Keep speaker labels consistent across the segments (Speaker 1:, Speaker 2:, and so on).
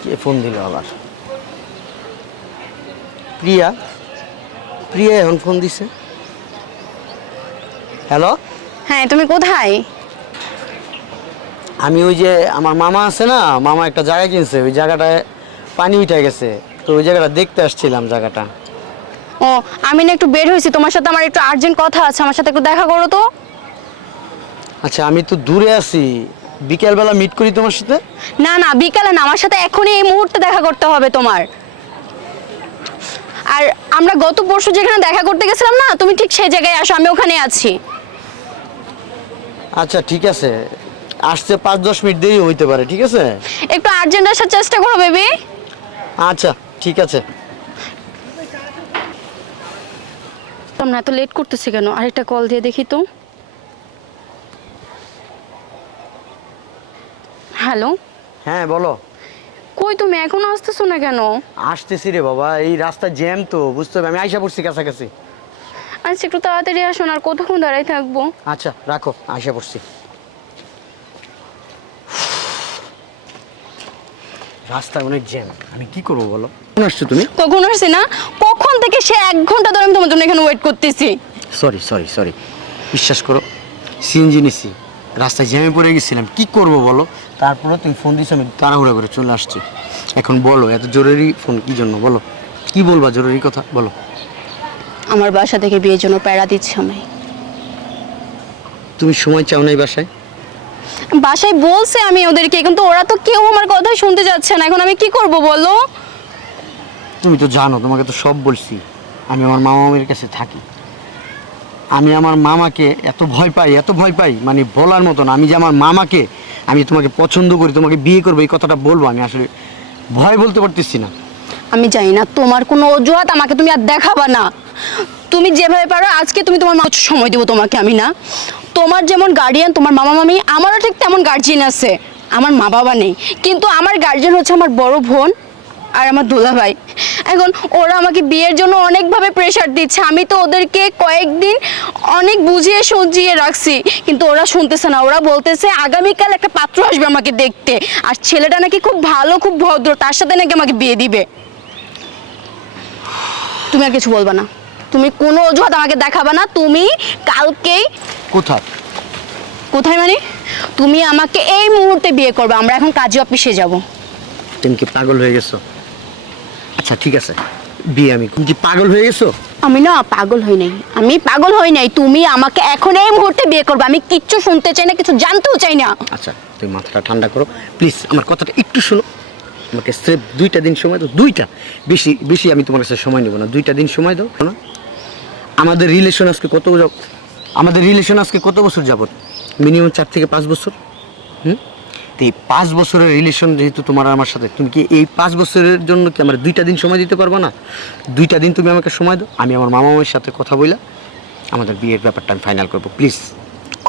Speaker 1: কে phone দিল আবার? প্রিয়া? প্রিয়া এখন ফোন দিছে। হ্যালো?
Speaker 2: হ্যাঁ তুমি কোথায়?
Speaker 1: আমি ওই যে আমার মামা আছে না মামা একটা জায়গা কিনছে ওই জায়গাটায় পানি উঠে গেছে তো ওই জায়গাটা দেখতে আসছিলাম জায়গাটা।
Speaker 2: ও আমি না একটু বের হয়েছি তোমার সাথে আমার একটু আর্জেন্ট কথা আছে আমার সাথে একটু দেখা করো তো।
Speaker 1: আচ্ছা আমি তো দূরে আছি বিকেলবেলা মিট করি তোমার সাথে?
Speaker 2: না না বিকালে না আমার সাথে এখনই এই মুহূর্তে দেখা করতে হবে তোমার। আর আমরা গত পরশু যেখানে দেখা করতে গেছিলাম না তুমি ঠিক সেই জায়গায় আসো আমি ওখানে আছি।
Speaker 1: আচ্ছা ঠিক আছে। আসতে পাঁচ দশ মিনিট দেরি হইতে পারে ঠিক আছে?
Speaker 2: একটু আর্জেন্ট আসার চেষ্টা করো বেবি
Speaker 1: আচ্ছা ঠিক আছে।
Speaker 2: তোমরা এত লেট করতেছি কেন? আরেকটা কল দিয়ে দেখি তো। হ্যালো?
Speaker 1: হ্যাঁ বলো।
Speaker 2: কই তুমি? এখনও আসতেছো না কেন?
Speaker 1: আসতেছি রে বাবা এই রাস্তা জ্যাম তো বুঝতে হবে আমি আইসা পড়ছি কাছাকাছি।
Speaker 2: আচ্ছা একটু তাড়াতাড়ি আসো না আর কতক্ষণ দাঁড়াই থাকব?
Speaker 1: আচ্ছা রাখো আইসা পড়ছি। রাস্তা অনেক জ্যাম আমি কি করব বলো? কোন আসছো তুমি?
Speaker 2: কখন আসছে না? কখন থেকে সে এক ঘণ্টা ধরে আমি তোমার জন্য এখানে ওয়েট করতেছি?
Speaker 1: সরি সরি সরি বিশ্বাস করো সিএনজি নিছি। রাস্তায় জ্যামে পড়ে গেছিলাম কি করব বলো? তারপরে তুমি ফোন দিছো আমি তাড়াহুড়া করে চলে আসছি। এখন বলো এত জরুরি ফোন কি জন্য বলো? কি বলবা জরুরি কথা বলো?
Speaker 2: আমার বাসা থেকে বিয়ের জন্য প্যারা দিচ্ছে আমায়।
Speaker 1: তুমি সময় চাও না এই বাসায়?
Speaker 2: বাসায় বলছে আমি ওদেরকে কিন্তু ওরা তো কেউ আমার কথা শুনতে যাচ্ছে না। এখন আমি কি করব বলো?
Speaker 1: তুমি তো জানো তোমাকে তো সব বলছি। আমি আমার মামা মামির কাছে থাকি। আমি আমার মামাকে এত ভয় পাই, এত ভয় পাই মানে বলার মতন। আমি যে আমার মামাকে, আমি তোমাকে পছন্দ করি, তোমাকে বিয়ে করব, এই কথাটা বলব আমি আসলে ভয় বলতে পারতেছি না।
Speaker 2: আমি জানি না, তোমার কোনো অজুহাত আমাকে তুমি আর দেখাবা না। তুমি যেভাবে পারো, আজকে তুমি তোমার মা সময় দেবো তোমাকে আমি না। তোমার যেমন গার্ডিয়ান তোমার মামা মামি, আমারও ঠিক তেমন গার্জিয়ান আছে। আমার মা বাবা নেই। কিন্তু আমার গার্জিয়ান হচ্ছে আমার বড় বোন। আর আমার দোলাভাই। এখন ওরা আমাকে বিয়ের জন্য অনেকভাবে প্রেশার দিচ্ছে। আমি তো ওদেরকে কয়েকদিন অনেক বুঝিয়ে সজিয়ে রাখছি কিন্তু ওরা শুনতেছে না। ওরা বলতেছে আগামীকাল একটা পাত্র আসবে আমাকে দেখতে। আর ছেলেটা নাকি খুব ভালো খুব ভদ্র। তার সাথে নাকি আমাকে বিয়ে দিবে। তুমি আর কিছু বলবা না। তুমি কোনো অজুহাত আমাকে দেখাবা না। তুমি কালকেই
Speaker 1: কোথায়?
Speaker 2: কোথায় মানে? তুমি আমাকে এই মুহূর্তে বিয়ে করবে। আমরা এখন কাজী অফিসে যাব।
Speaker 1: তুমি কি পাগল হয়ে গেছো? আচ্ছা ঠিক আছে। বিয়ে আমি তুমি কি পাগল হয়ে গেছো?
Speaker 2: আমি না পাগল হই নাই। আমি পাগল হই নাই। তুমি আমাকে এখন এই মুহূর্তে বিয়ে করবে। আমি কিচ্ছু শুনতে চাই না কিছু জানতেও চাই না।
Speaker 1: আচ্ছা তুমি মাথাটা ঠান্ডা করো। প্লিজ আমার কথাটা একটু শোনো। আমাকে স্রেফ দুইটা দিন সময় দাও। দুইটা। বেশি বেশি আমি তোমার কাছে সময় নেব না। দুইটা দিন সময় দাও। না আমাদের রিলেশন আজকে কত যাব- আমাদের রিলেশন আজকে কত বছর যাবত মিনিমাম চার থেকে পাঁচ বছর। হুম? তো এই পাঁচ বছরের রিলেশন যেহেতু তোমার আমার সাথে তুমি কি এই পাঁচ বছরের জন্য কি আমার দুইটা দিন সময় দিতে পারব না? দুইটা দিন তুমি আমাকে সময় দাও আমি আমার মামা মামির সাথে কথা বইলা আমাদের বিয়ের ব্যাপারটা আমি ফাইনাল করব প্লিজ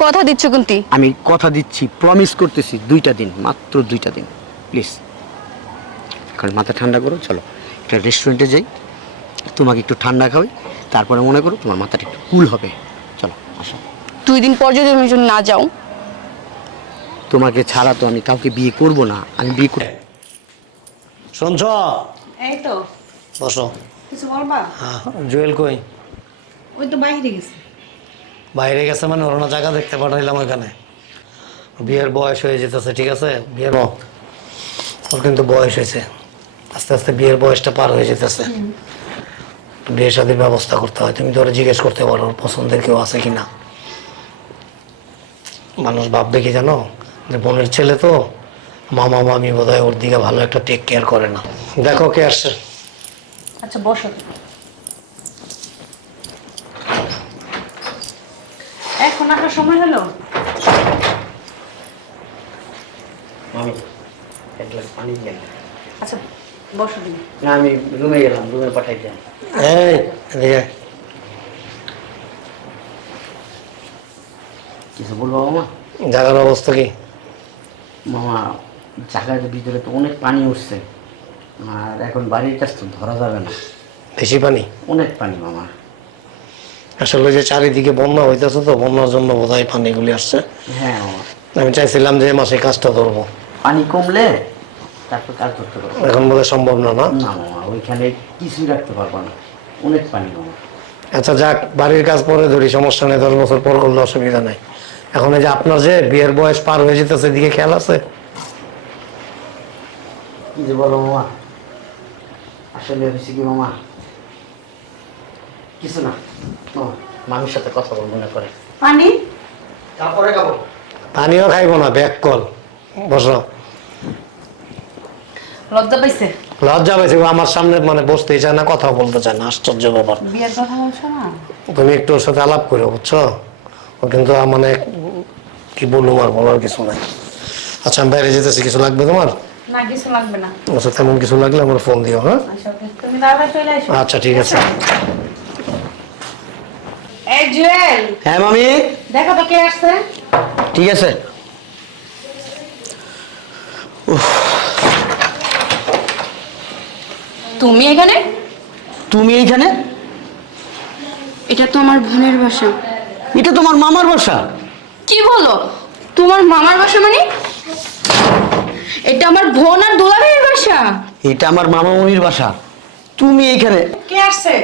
Speaker 2: কথা দিচ্ছ কিন্তু।
Speaker 1: আমি কথা দিচ্ছি প্রমিস করতেছি দুইটা দিন মাত্র দুইটা দিন প্লিজ এখন মাথা ঠান্ডা করো চলো একটা রেস্টুরেন্টে যাই তোমাকে একটু ঠান্ডা খাওয়াই তারপরে মনে করো তোমার মাথাটা একটু কুল হবে। চলো আসো।
Speaker 2: দুই দিন পর যদি তুমি যদি না যাও
Speaker 1: তোমাকে ছাড়া তো আমি কাউকে বিয়ে করব না আমি বিয়ে করব
Speaker 3: শুনছ
Speaker 4: এই তো।
Speaker 3: বসো।
Speaker 4: কিছু বলবা?
Speaker 3: হ্যাঁ জুয়েল কই?
Speaker 4: ওই তো বাইরে গেছে।
Speaker 3: বাইরে গেছে মানে অন্য জায়গা দেখতে পাঠাইলাম ওইখানে। বিয়ের বয়স হয়ে যেতেছে ঠিক আছে? বিয়ের ওর কিন্তু বয়স হয়েছে। আস্তে আস্তে বিয়ের বয়সটা পার হয়ে যেতেছে। বিয়ের সাথে ব্যবস্থা করতে হয়। তুমি তো ওরা জিজ্ঞেস করতে পারো ওর পছন্দের কেউ আছে কি না মানুষ ভাববে কি জানো? যে বোনের ছেলে তো মামা মামি বোধ হয় ওর দিকে ভালো একটা টেক কেয়ার করে না। দেখো কে আসছে।
Speaker 4: আচ্ছা বসো। এখন আসার সময় হলো?
Speaker 1: আমি এক গ্লাস পানি দিয়ে
Speaker 4: আচ্ছা বসো তুমি।
Speaker 1: না আমি রুমে গেলাম রুমে পাঠাই দিলাম
Speaker 3: এই এদিকে।
Speaker 1: কিছু বলব মামা?
Speaker 3: জায়গার অবস্থা কি?
Speaker 1: মামা জায়গার ভিতরে তো অনেক পানি উঠছে। আর এখন বাড়ির কাছ তো ধরা যাবে না।
Speaker 3: বেশি পানি?
Speaker 1: অনেক পানি মামা।
Speaker 3: আসলে যে চারিদিকে বন্যা হইতেছে তো বন্যার জন্য বোধহয় পানিগুলি আসছে।
Speaker 1: হ্যাঁ মামা।
Speaker 3: আমি চাইছিলাম যে মাসে কাজটা ধরবো।
Speaker 1: পানি কমলে তারপর কাজ করতে পারব।
Speaker 3: এখন বলে সম্ভব না না?
Speaker 1: না মামা ওইখানে কিছুই রাখতে পারব না। অনেক পানি মামা।
Speaker 3: আচ্ছা যাক বাড়ির কাজ পরে ধরি সমস্যা নেই দশ বছর পর করলে অসুবিধা নেই। এখন এই যে আপনার যে বিয়ের বয়স পার হয়ে যেতেছে দিকে খেয়াল আছে?
Speaker 1: কি যে বলো মামা? আসলে হয়েছে কি মামা? কিছু না। মামির সাথে কথা বল মনে করে
Speaker 4: পানি?
Speaker 1: তারপরে খাব।
Speaker 3: পানিও খাইবো না ব্যাক কল। বসো।
Speaker 4: লজ্জা পাইছে?
Speaker 3: লজ্জা পাইছে ও আমার সামনে মানে বসতেই চায় না কথা বলতে চায় না আশ্চর্য ব্যাপার।
Speaker 4: বিয়ের কথা বলছো না?
Speaker 3: তুমি একটু ওর সাথে আলাপ করো বুঝছ? ও কিন্তু মানে কি বলব আর বলার কিছু নাই। আচ্ছা আমি বাইরে যেতেছি কিছু লাগবে তোমার?
Speaker 4: না কিছু লাগবে না।
Speaker 3: আচ্ছা তেমন কিছু লাগলে আমার ফোন দিও হ্যাঁ?
Speaker 4: আচ্ছা তুমি চলে
Speaker 3: আচ্ছা ঠিক আছে।
Speaker 4: এই জুয়েল।
Speaker 1: হ্যাঁ মামি?
Speaker 4: দেখো তো কে আসছে।
Speaker 1: ঠিক আছে।
Speaker 2: তুমি এখানে?
Speaker 1: তুমি এইখানে?
Speaker 2: এটা তো আমার বোনের বাসা।
Speaker 1: এটা তোমার মামার বাসা?
Speaker 2: কি বলো? তোমার মামার বাসা মানে? এটা আমার বোন আর দুলাভাইয়ের বাসা।
Speaker 1: এটা আমার মামা মামামণির বাসা। তুমি এখানে
Speaker 4: কে আসছে?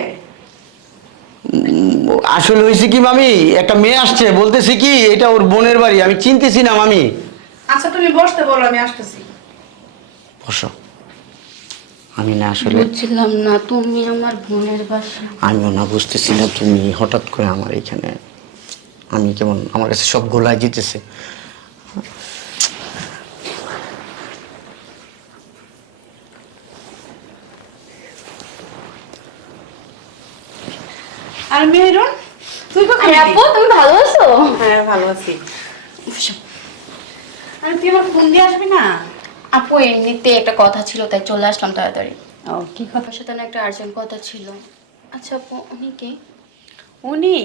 Speaker 1: আসলে হয়েছে কি মামি? একটা মেয়ে আসছে বলতেছি কি এটা ওর বোনের বাড়ি আমি চিনতেছি না মামি।
Speaker 4: আচ্ছা তুমি বসতে বলো আমি আসতেছি।
Speaker 1: বসো। আমি না আসলে
Speaker 2: বুঝছিলাম না তুমি আমার বোনের বাসা।
Speaker 1: আমিও না বুঝতেছি না তুমি হঠাৎ করে আমার এখানে আমি কেমন আমার কাছে সব গোলায় জিতেছে।
Speaker 4: আর মেহরুন তুই কখন
Speaker 2: আপু তুমি ভালো আছো?
Speaker 4: হ্যাঁ ভালো আছি। আরে তুই আমার ফোন দিয়ে আসবি না?
Speaker 2: আপু এমনিতে একটা কথা ছিল তাই চলে আসলাম তাড়াতাড়ি।
Speaker 4: ও কি কথা?
Speaker 2: সাথে না একটা আর্জেন্ট কথা ছিল। আচ্ছা আপু উনি কে?
Speaker 4: উনি?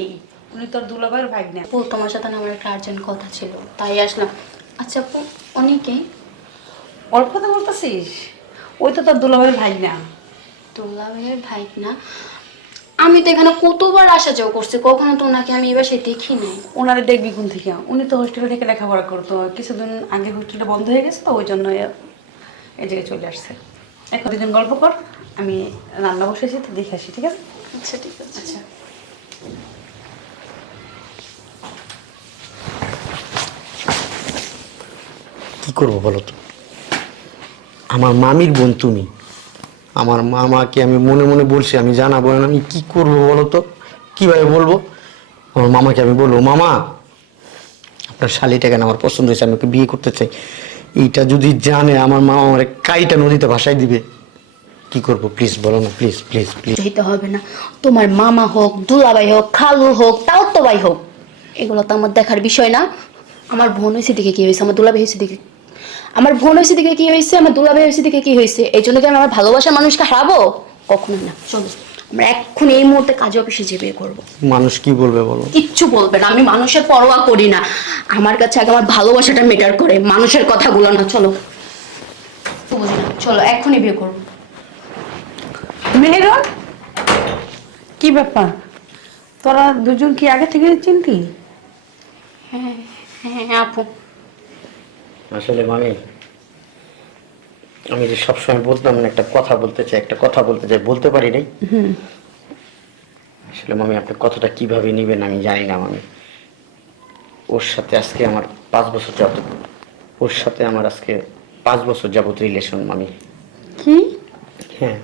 Speaker 4: উনি তোর দুলাভাইয়ের ভাগ্নে।
Speaker 2: আপু তোমার সাথে না আমার একটা আর্জেন্ট কথা ছিল তাই আসলাম। আচ্ছা আপু উনি কে?
Speaker 4: ওর কথা বলতেছিস? ওই তো তোর দুলাভাইয়ের ভাগ্না।
Speaker 2: দুলাভাইয়ের ভাই না আমি তো এখানে কতবার আসা যাওয়া করছি কখনো তো ওনাকে আমি এবার সে দেখি নাই।
Speaker 4: ওনারে দেখবি কোন থেকে? উনি তো হোস্টেলে থেকে লেখাপড়া করতো। কিছুদিন আগে হোস্টেলটা বন্ধ হয়ে গেছে তো ওই জন্য এই জায়গায় চলে আসছে। এখন দুজন গল্প কর আমি রান্না বসেছি তো দেখে আসি ঠিক আছে?
Speaker 2: আচ্ছা ঠিক আছে।
Speaker 4: আচ্ছা।
Speaker 1: কি করব বলো তো? আমার মামির বোন তুমি। আমার মামাকে আমি মনে মনে বলছি, আমি জানাব না, আমি কি করব বলো তো? কীভাবে বলব? আমার মামাকে আমি বলব, মামা, আপনার শালিটা কেন আমার পছন্দ হয়েছে, আমি ওকে বিয়ে করতে চাই। এইটা যদি জানে, আমার মামা আমার কাইটা নদীতে ভাসাই দিবে। কি করব? প্লিজ বলো না, প্লিজ প্লিজ প্লিজ।
Speaker 2: যেতে হবে না। তোমার মামা হোক, দুলাভাই হোক, খালু হোক, তাও তো ভাই হোক। এগুলো তো আমার দেখার বিষয় না। আমার বোন হয়েছে দিকে কি হয়েছে? আমার দুলাভাই হয়েছে দিকে আমার বোন হয়েছে দিকে কি হয়েছে? আমার দুলাভাই হয়েছে দিকে কি হয়েছে? এই জন্য কি আমি আমার ভালোবাসার মানুষকে হারাবো? কখনো না। চলো আমরা এখন এই মুহূর্তে কাজে অফিসে যে বিয়ে করব।
Speaker 1: মানুষ কি বলবে বলো?
Speaker 2: কিচ্ছু বলবে না। আমি মানুষের পরোয়া করি না। আমার কাছে আগে আমার ভালোবাসাটা মেটার করে। মানুষের কথাগুলো না। চলো। তো বুঝি না। চলো এক্ষুনি বিয়ে করব।
Speaker 4: মেহরুন কি ব্যাপার? তোরা দুজন কি আগে থেকে চিনতি?
Speaker 2: হ্যাঁ হ্যাঁ আপু।
Speaker 1: আসলে মামি আমি যে সবসময় বলতাম না একটা কথা বলতে চাই একটা কথা বলতে চাই বলতে পারি নাই। আসলে মামি আপনি কথাটা কীভাবে নেবেন আমি জানি না মামি। ওর সাথে আজকে আমার পাঁচ বছর যাবত ওর সাথে আমার আজকে পাঁচ বছর যাবত রিলেশন মামি।
Speaker 4: কি?
Speaker 1: হ্যাঁ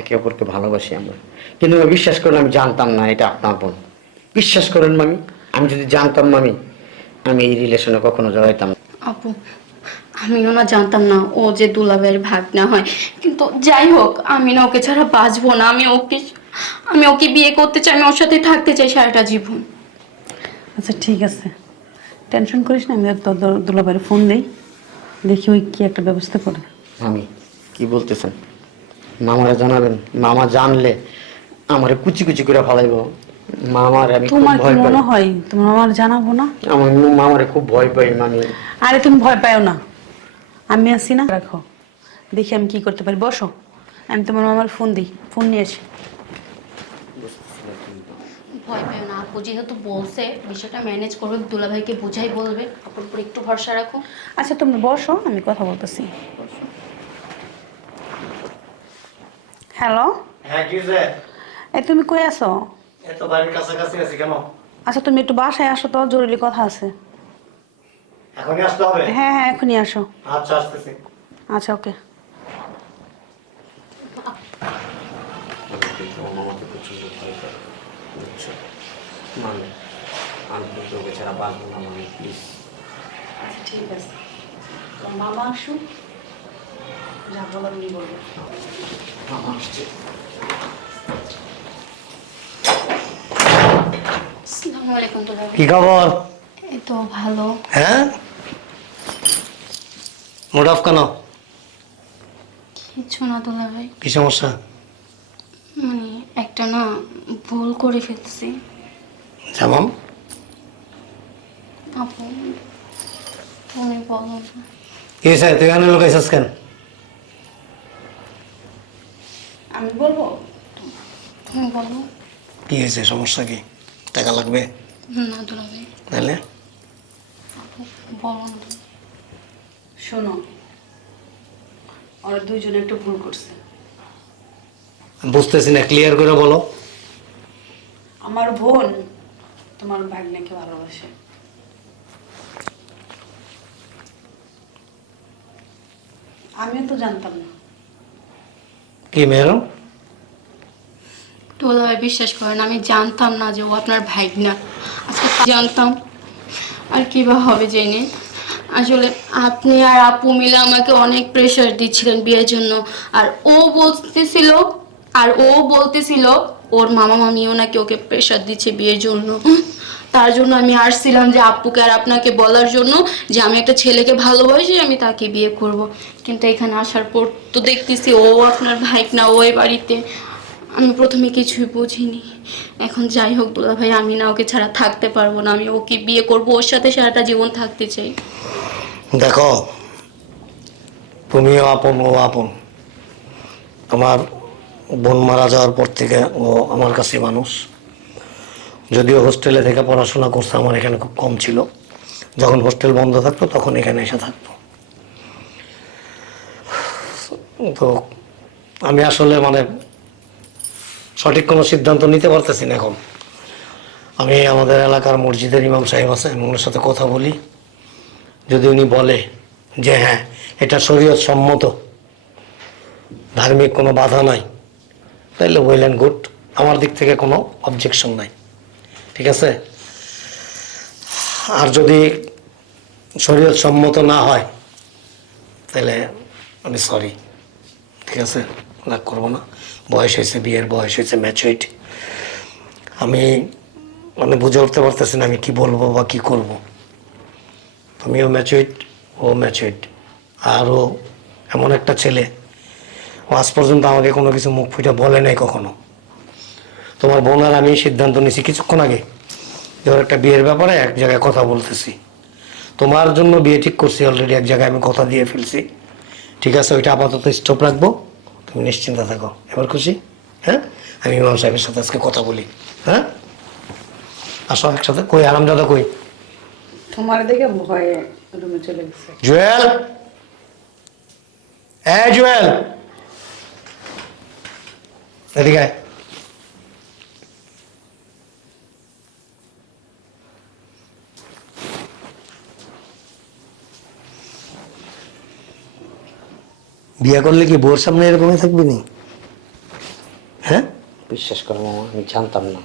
Speaker 1: একে অপরকে ভালোবাসি আমরা। কিন্তু বিশ্বাস করেন আমি জানতাম না এটা আপনার বোন। বিশ্বাস করেন মামি আমি যদি জানতাম মামি আমি এই রিলেশনে কখনো জড়াইতাম না।
Speaker 2: আপু আমিও না জানতাম না ও যে দুলাভাইয়ের ভাগ না হয়। কিন্তু যাই হোক আমি না ওকে ছাড়া বাঁচবো না। আমি ওকে আমি ওকে বিয়ে করতে চাই আমি ওর সাথে থাকতে চাই সারাটা জীবন।
Speaker 4: আচ্ছা ঠিক আছে। টেনশন করিস না আমি তোর দু- দুলাভাইয়ের ফোন দেই। দেখি ওই কি একটা ব্যবস্থা করে।
Speaker 1: আমি কি বলতেছেন? মামারা জানাবেন। মামা জানলে আমারে কুচি কুচি করে ফেলাইব। মামার আমি খুব
Speaker 4: তোমার কি
Speaker 1: ভয় পাই।
Speaker 4: মনে হয়? তোমার আমার জানাব না?
Speaker 1: আমার মামারে খুব ভয় পাই মামি।
Speaker 4: আরে তুমি ভয় পাও না। আমি আছি না। রাখো। দেখি আমি কি করতে পারি। বসো। আমি তোমার মামার ফোন দিই। ফোন নিয়ে আসি।
Speaker 2: ভয় পেও না। আপু যেহেতু বলছে বিষয়টা ম্যানেজ করবে দুলাভাইকে বুঝাই বলবে। আপুর উপর একটু ভরসা রাখো।
Speaker 4: আচ্ছা তুমি বসো আমি কথা বলতেছি। হ্যালো?
Speaker 3: হ্যাঁ কি
Speaker 4: এই তুমি কই আছো?
Speaker 3: এত বাড়ির কাছাকাছি আছি কেন?
Speaker 4: আচ্ছা তুমি একটু বাসায় আসো তো জরুরি কথা আছে।
Speaker 3: এখনই আসতে হবে?
Speaker 4: হ্যাঁ হ্যাঁ এখনই আসো।
Speaker 3: আচ্ছা আসতেছি।
Speaker 4: আচ্ছা ওকে।
Speaker 1: আমাকে প্রচুর ভয় করে বুঝছ মানে আমি কিন্তু ছাড়া বাঁচবো না মানে প্লিজ
Speaker 4: আচ্ছা ঠিক আছে। মামা আসুন যা বলার উনি বলব।
Speaker 1: মামা আসছে
Speaker 2: আসসালামু আলাইকুম দুলা ভাই
Speaker 3: কি খবর?
Speaker 2: তো ভালো।
Speaker 3: হ্যাঁ? মুড অফ কেন?
Speaker 2: কিছু না দুলা ভাই।
Speaker 3: কি সমস্যা?
Speaker 2: মানে একটা না ভুল করে ফেলছি
Speaker 3: যেমন
Speaker 2: আপু তুমি বলো।
Speaker 3: কি হয়েছে? তুই এখানে লোকাইছিস কেন?
Speaker 4: আমি বলব?
Speaker 2: তুমি বলো।
Speaker 3: কি হয়েছে? সমস্যা কি? টাকা লাগবে?
Speaker 2: না
Speaker 3: তাহলে?
Speaker 4: শোনো ওরা দুইজনে একটু ভুল করছে।
Speaker 3: বুঝতেছি না ক্লিয়ার করে বলো।
Speaker 4: আমার বোন তোমার ভাগ্নেকে ভালোবাসে। আমিও তো জানতাম না।
Speaker 3: কি মেয়েরও
Speaker 2: ভাই বিশ্বাস করেন, আমি জানতাম না যে ও আপনার ভাইগনা আজকে জানতাম। আর কি বা হবে জেনে? আসলে আপনি আর আপু মিলে আমাকে অনেক প্রেশার দিচ্ছিলেন বিয়ের জন্য। আর ও বলতেছিল, আর ও বলতেছিল, ওর মামা মামিও নাকি ওকে প্রেশার দিচ্ছে বিয়ের জন্য। তার জন্য আমি আসছিলাম যে আপুকে আর আপনাকে বলার জন্য যে আমি একটা ছেলেকে ভালোবাসি, আমি তাকে বিয়ে করব। কিন্তু এখানে আসার পর তো দেখতেছি ও আপনার ভাইক না ওই বাড়িতে। আমি প্রথমে কিছুই বুঝিনি। এখন যাই হোক দুলা ভাই আমি না ওকে ছাড়া থাকতে পারব না। আমি ওকে বিয়ে করব, ওর সাথে সারাটা জীবন থাকতে চাই।
Speaker 3: দেখো, তুমিও আপন, ও আপন। আমার বোন মারা যাওয়ার পর থেকে ও আমার কাছে মানুষ। যদিও হোস্টেলে থেকে পড়াশোনা করছে, আমার এখানে খুব কম ছিল। যখন হোস্টেল বন্ধ থাকতো, তখন এখানে এসে থাকতো। তো আমি আসলে মানে সঠিক কোনো সিদ্ধান্ত নিতে পারতেছি না এখন। আমি আমাদের এলাকার মসজিদের ইমাম সাহেব আছে আমি ওনার সাথে কথা বলি। যদি উনি বলে যে হ্যাঁ এটা শরীয়ত সম্মত, ধার্মিক কোনো বাধা নাই তাহলে ওয়েল অ্যান্ড গুড আমার দিক থেকে কোনো অবজেকশন নাই। ঠিক আছে? আর যদি শরীয়ত সম্মত না হয় তাহলে আমি সরি ঠিক আছে? রাগ করব না। বয়স হয়েছে, বিয়ের বয়স হয়েছে ম্যাচুইট আমি মানে বুঝে উঠতে পারতেছি না আমি কি বলব বা কি করব। তুমিও ম্যাচুইড ও ম্যাচুইড আর ও এমন একটা ছেলে, ও আজ পর্যন্ত আমাকে কোনো কিছু মুখ ফুটে বলে নাই কখনো। তোমার বোন আর আমি সিদ্ধান্ত নিয়েছি কিছুক্ষণ আগে ওর একটা বিয়ের ব্যাপারে এক জায়গায় কথা বলতেছি। তোমার জন্য বিয়ে ঠিক করছি অলরেডি এক জায়গায় আমি কথা দিয়ে ফেলছি। ঠিক আছে, ওইটা আপাতত স্টপ রাখব। তুমি নিশ্চিন্তা থাকো। এবার খুশি? হ্যাঁ? আমি ইমাম সাহেবের সাথে আজকে কথা বলি। হ্যাঁ? আসো একসাথে। কই আরামদাদা কই?
Speaker 4: তোমার দেখে ভয়ে রুমে চলে গেছে।
Speaker 3: জুয়েল? এ জুয়েল! এদিকে বিয়ে করলে কি বউর সামনে এরকমই থাকবি নি? হ্যাঁ?
Speaker 1: বিশ্বাস করো মামা আমি জানতাম না।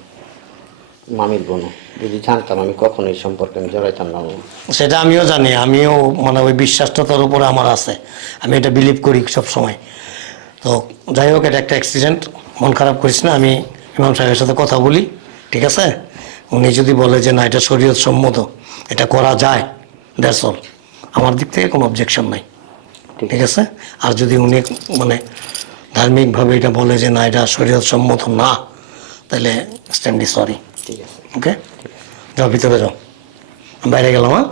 Speaker 1: মামির বোনও যদি জানতাম আমি কখনো এই সম্পর্কে আমি জড়াইতাম না মামা।
Speaker 3: সেটা আমিও জানি আমিও মানে ওই বিশ্বাসটা তোর উপরে আমার আছে। আমি এটা বিলিভ করি সব সময় তো যাই হোক এটা একটা অ্যাক্সিডেন্ট মন খারাপ করিস না আমি ইমাম সাহেবের সাথে কথা বলি ঠিক আছে? উনি যদি বলে যে না এটা শরীয়ত সম্মত এটা করা যায় দ্যাটস অল আমার দিক থেকে কোনো অবজেকশন নাই। ঠিক আছে? আর যদি উনি মানে ধার্মিকভাবে এটা বলে যে না এটা শরীর সম্মত না তাহলে স্ট্যান্ডি সরি
Speaker 1: ঠিক আছে।
Speaker 3: ওকে যাও ভিতরে যাও। বাইরে গেলাম হ্যাঁ?